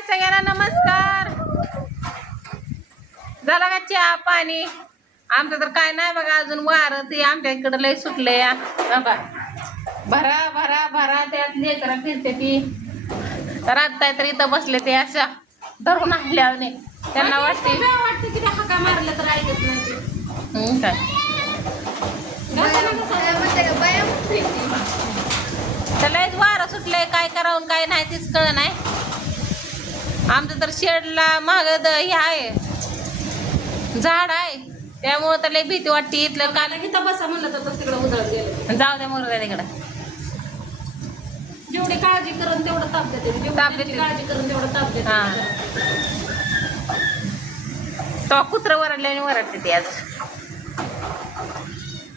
हाय सगळ्यांना नमस्कार. झाला का चहा पाणी? आमचं तर काय नाही बघा अजून. वारं ते आमच्या इकडं लय सुटले या बाबा. भरा भरा भरा त्यात लेकरं फिरते ती. तर आता तर इथं बसले ते अशा धरून आणल्याने त्यांना वाटते की हाका मारलं तर ऐकत नाही काय त्यालाच वारं सुटलंय. काय करावं काय नाही तीच कळ नाही. आमचं तर शेडला माग हे आहे झाड आहे त्यामुळे त्याला भीती वाटते. इथलं काला इथं बसा म्हणलं तर तिकडे उजळत गेलं. जाऊ द्या मरू द्या तिकडं. जेवढी काळजी करून तेवढं ताप देते. ताप देते. काळजी करून तेवढं ताप देते. हा तो कुत्र वरडल्याने वरडते ती आज.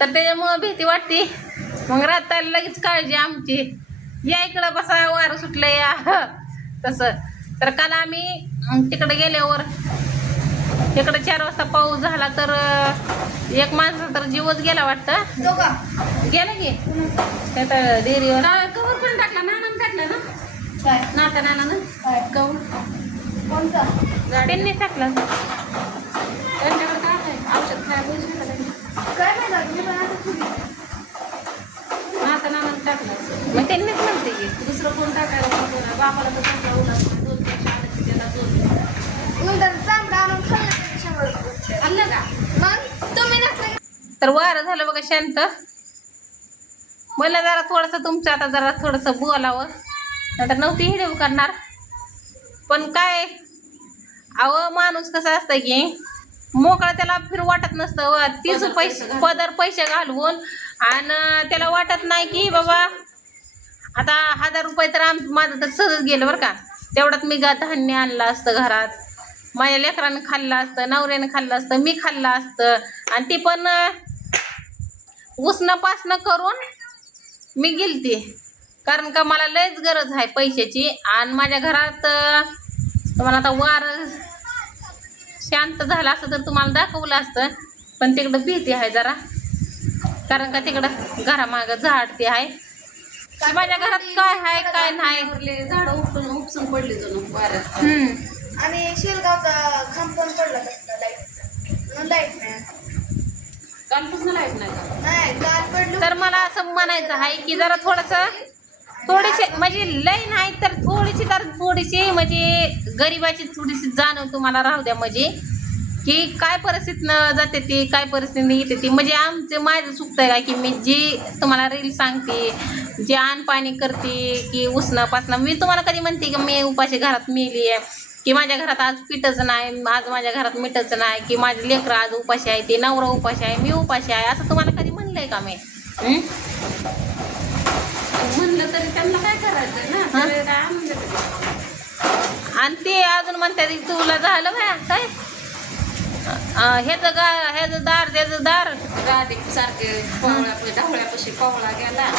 तर त्याच्यामुळं भीती वाटते. मग रात्रीला लगेच काळजी आमची. या इकडं बसा वारं सुटलं या तसं. तर काल आम्ही तिकडे गेल्यावर तिकडे 4 वाजता पाऊस झाला तर एक माणसाचा तर जीवच गेला वाटतं. गेला की त्या डेअरीवर कवर पण टाकला नाना टाकला ना काय नाता नानानं कवर कोणता त्यांनी टाकलं. त्यांच्याकडे काय आहे औषध काय काय माहिती नाता नानानं टाकलं. मग त्यांनीच म्हणते की दुसरं कोण टाकायला नको ना. बापाला तर टाकला उन्हात 2 वर्ष आलं की त्याला 2 चांबडा आणून खाल्लं का मग तुम्ही नसलं. तर वारं झालं बघा शांत. मला जरा थोडंसं तुमचं आता जरा थोडंसं बोलावं नंतर नव्हती हिडीव करणार. पण काय अहो माणूस कसं असतं की मोकळं त्याला फिरू वाटत नसतं. 30 पैसे घालवून आणि त्याला वाटत नाही की बाबा आता 1000 रुपये तर माझं तर सहज गेलं बरं का. तेवढ्यात मी धान्य आणलं असतं घरात. माझ्या लेकरानं खाल्लं असतं, नवऱ्यानं खाल्लं असतं, मी खाल्लं असतं. आणि ती पण उसणं पासणं करून मी गेलती. कारण का मला लयच गरज आहे पैशाची. आणि माझ्या घरात तुम्हाला आता वार शांत झालं असतं तर तुम्हाला दाखवलं असतं. पण तिकडं भीती आहे जरा. कारण का तिकडं घरामागं झाड ते आहे. माझ्या घरात काय आहे काय नाही. झाड उपसून पडली जणू वाऱ्यात. आणि शेलगावचा खांब पण पडला लाईट नाही. कालपासून लाईट नाही काल पडलं. तर मला असं म्हणायचं आहे की जरा थोडीशी म्हणजे लय नाही तर थोडीशी म्हणजे गरिबाची थोडीशी जाणीव तुम्हाला राहू द्या. म्हणजे की काय परिस्थितीनं जाते ती काय परिस्थितीने येते ती. म्हणजे माझं चुकतंय का की मी जी तुम्हाला रील सांगते जे आण पाणी करते की उसणं पासणं. मी तुम्हाला कधी म्हणते की मी उपाशी घरात मेली आहे की माझ्या घरात आज पीठच नाही, आज माझ्या घरात मीठच नाही, की माझे लेकरं आज उपाशी आहे, ते नवरा उपाशी आहे, मी उपाशी आहे, असं तुम्हाला कधी म्हणलंय का मी? म्हणलं तरी त्यांना काय करायचंय ना. आणि ते अजून म्हणतात तुला झालं बा काय ह्याचं दार त्याचं दार राधिक सारखे ढवळ्यापाशी पवळा गेला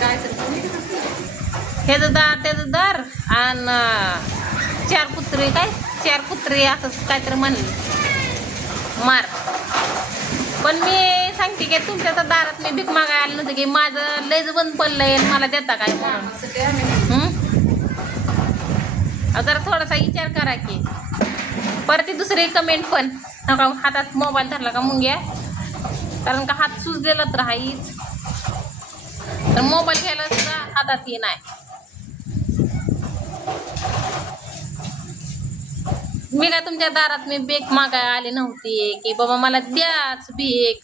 काय तर ह्याचं दार त्याचं दार आणि 4 कुत्री असं काहीतरी म्हणलं मार. पण मी सांगते की तुमच्या तर दारात मी भीक मागायला आलं नव्हतं की माझं लयच बंद पडलंय मला देता काय म्हणून. जरा थोडासा विचार करा की. परत ती दुसरी कमेंट पण नका हातात मोबाईल धरला का मुंग्या. कारण का हात सुजलेला तर राहीच. तर मोबाईल घ्यायला सुद्धा हातात ये नाही. मी काय तुमच्या दारात मी भीक मागायला आली नव्हती की बाबा मला द्याच भीक.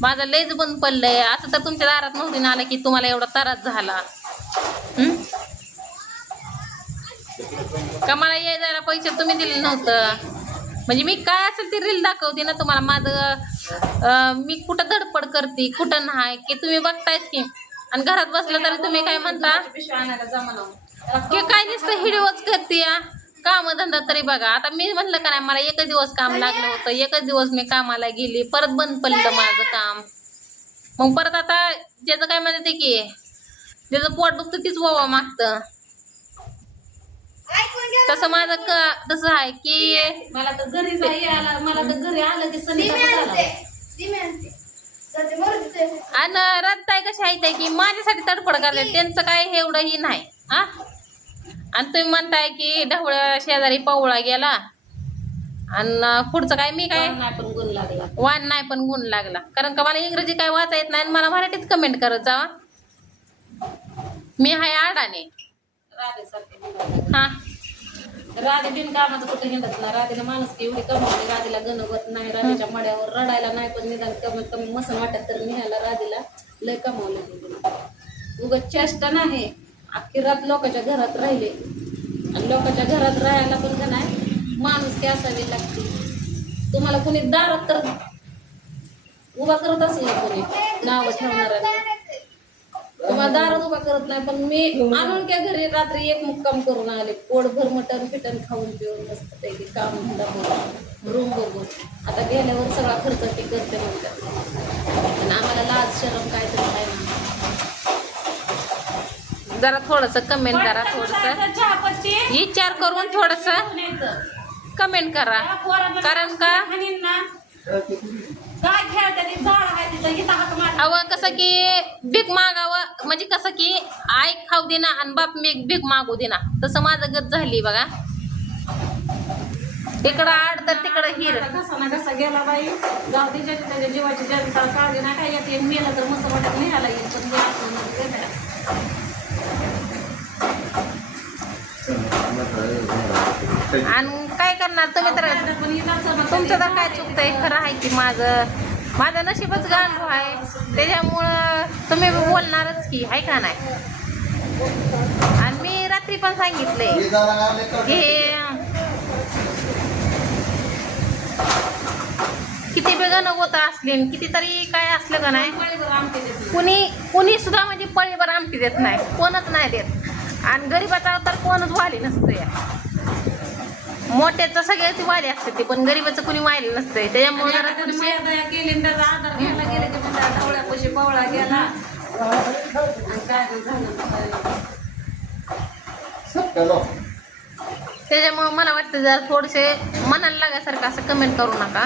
माझं लयच बंद पडलंय. असं तर तुमच्या दारात नव्हती ना आलं की तुम्हाला एवढा त्रास झाला. का मला ये जायला पैसे तुम्ही दिले नव्हतं. म्हणजे मी काय असेल ती रील दाखवते ना तुम्हाला. माझं मी कुठं धडपड करते कुठं नाही की तुम्ही बघतायच की. आणि घरात बसलं तरी तुम्ही काय म्हणता की काय नुसतं हिडिओच करते या काम धंदा तरी बघा. आता मी म्हटलं का नाही मला 1 दिवस काम लागलं होतं. 1 दिवस मी कामाला गेली परत बंद पडलं माझं काम. मग परत आता ज्याचं काय म्हणते की ज्याचं पोट दुखतं तीच वावा मागतं. तसं माझं तसं आहे की मला तर घरी आला मला तर घरी आलं की सनी आणि रत्ताय कशा आहेत की माझ्यासाठी तडफड करतात. त्यांचं काय एवढंही नाही. आणि तुम्ही म्हणताय की ढवळ्या शेजारी पवळा गेला आणि पुढचं काय मी काय नाही पण गुण लागला. वाण नाही पण गुण लागला. कारण का मला इंग्रजी काय वाचा येत नाही आणि मला मराठीत कमेंट करत जावा. मी हाय आडाने राधेसारखे निघाले. हा. राधे बिनकामाचं कुठे हिंडत नाही. राधेला माणूस की एवढी कमावली. राधेला गणवत नाही. राधेच्या मड्यावर रडायला नाही पण निदान कमीत कमी मसन वाटत तर निघायला राधेला लय कमावलं तिने. उगाच चेष्टा नाही. अख्खी रात लोकांच्या घरात राहिले आणि लोकांच्या घरात राहायला पण का नाही माणूस की असावी लागते. तुम्हाला कोणी दारात तर उभा करत असेल ना कोणी नाव ठेवणाऱ्या. तुम्हाला दारात उभा करत नाही पण मी अनोळख्या घरी रात्री एक मुक्काम करून आले. पोटभर मटण फिटण खाऊन पिऊन मस्त पैकी काम धंदा बघून रूम बघून. आता गेल्यावर सगळा खर्च ती करते म्हणतात आणि आम्हाला लाज शरम काहीतरी काय नाही. जरा थोडस कमेंट करा. थोडस विचार करून थोडस कमेंट करा. कारण का काय खेळते झाड आहे तिथं इथं हाक मार. अव कसं की भीक मागावं म्हणजे कसं की आई खाऊ देना आणि बाप मी भीक मागू देना तसं माझं गत झाली बघा. तिकडं आड तर तिकडं हिर. कसा ना कसा गेला बाई. जाऊ दे ज्याची त्याच्या जीवाची जनता काळजी नाही काय येते. मेलं तर मस्त वाटत निघाला येईल पण हे असं आणि काय करणार तुम्ही तर तुमचं तर काय चुकतंय. खरं आहे की माझं नशीबच गांडू आहे त्याच्यामुळं तुम्ही बोलणारच की आहे का नाही. आणि मी रात्री पण सांगितलंय की किती बेगन होत असले कितीतरी काय असलं का नाही कुणी सुद्धा म्हणजे पळीभर आमटी देत नाही. कोणच नाही देत. आणि गरीबाचा तर कोणच वाली नसतंय. मोठ्याचं सगळ्याची वाली असते ती पण गरीबाचं कुणी वाली नसतंय. त्याच्यामुळे जरा थोडीशी दया केली त्याचा आधार घ्यायला गेले की म्हणजे ढवळ्यापाशी पवळा गेला आणि काय झालं. त्याच्यामुळं मला वाटतं जरा थोडेसे मनाला लागायसारखं असं कमेंट करू नका.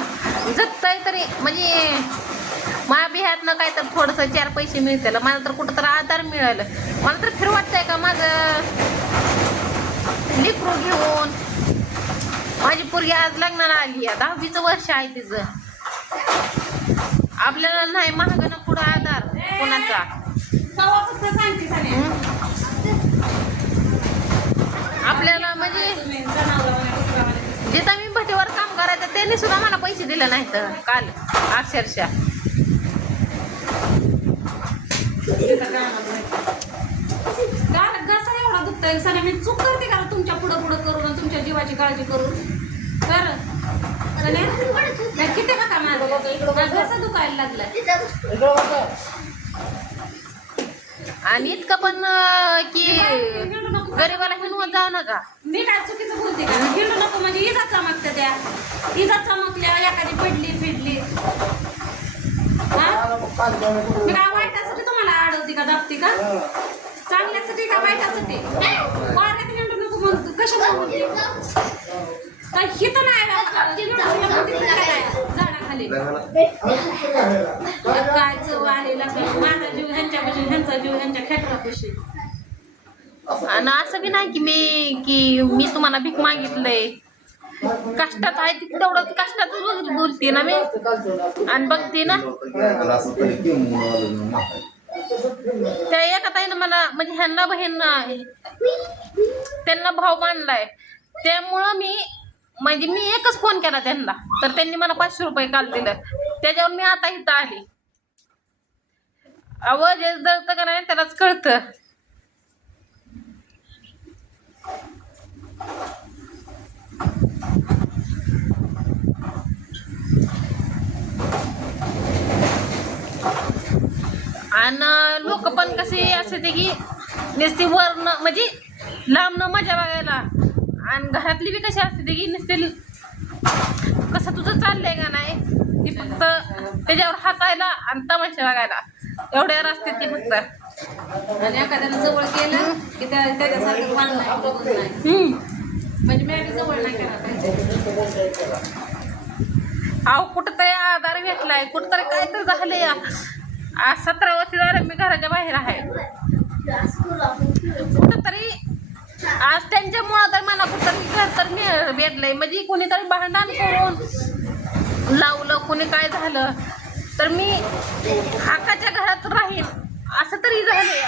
जगताय तरी म्हणजे माझ्या बिहातनं काय तर थोडंसं 4 पैसे मिळतील. मला तर कुठं तर आधार मिळालं. मला तर फिर वाटतंय का माझं लेकरू घेऊन माझी पोरगी आज लग्नाला आली आहे. 10वीचं वर्ष आहे तिचं. आपल्याला नाही महागानं पुढं आधार कोणाचा. आपल्याला म्हणजे जिथं मी भटीवर काम करायचं त्यांनी सुद्धा मला पैसे दिले नाहीत काल अक्षरशः. घसा एवढा दुखतोय सगळ्या मी चूक करते का तुमच्या पुढं करून तुमच्या जीवाची काळजी करून कर किती का माझा घसा दुखायला लागलाय. आणि इतकं पण की गरीबाला हिनवत जाऊ नका. मी काय चुकीचं बोलते का. हिंडू नको म्हणजे इजा चमकते त्या. इजा चमकल्या एखादी पडली फिडली मी काय वाईटासाठी तुम्हाला अडवते का दाबते का. चांगल्यासाठी का वाईटासाठी. वाऱ्यात हिंडू नको म्हणतो कशा बोलते तर हित नाही झाडाखाली काय चव आलेला माझा जीव ह्यांच्यापाशी ह्यांचा जीव ह्यांच्या खेटरापाशी. आणि असं बी नाही की मी तुम्हाला भीक मागितलंय. कष्टात आहे ती तेवढं कष्टातच बोलते ना मी आणि बघते ना. त्या एका ताईनं मला म्हणजे ह्यांना त्यांना भाव मानलाय त्यामुळं म्हणजे मी एकच फोन केला त्यांना तर त्यांनी मला 500 रुपये काल दिलं. त्याच्यावर मी आता इथं आली. आवाज जळतं का नाही त्यालाच कळतं. आणि लोक पण कसे असते की नुसती वरनं म्हणजे लांबनं मजा बघायला आणि घरातली बी कशी असते की नुसते कसं तुझं चाललंय का नाही ती फक्त त्याच्यावर हसायला आणि तमाशा बघायला एवढ्या असते ती फक्त. आणि एखाद्यानं जवळ केलं की त्याच्यासारखं मान नाही बघून नाही म्हणजे मी आधी जवळ नाही केला पाहिजे. अहो कुठंतरी आधार भेटलाय कुठंतरी काय तर झालंय. आज 17 वर्ष झालं मी घराच्या बाहेर आहे. कुठंतरी आज त्यांच्यामुळं तर मला कुठं घर तर भेटलंय म्हणजे कोणीतरी भांडण करून लावलं, कोणी काय झालं तर मी हाकाच्या घरात राहीन असं तरी झालंय.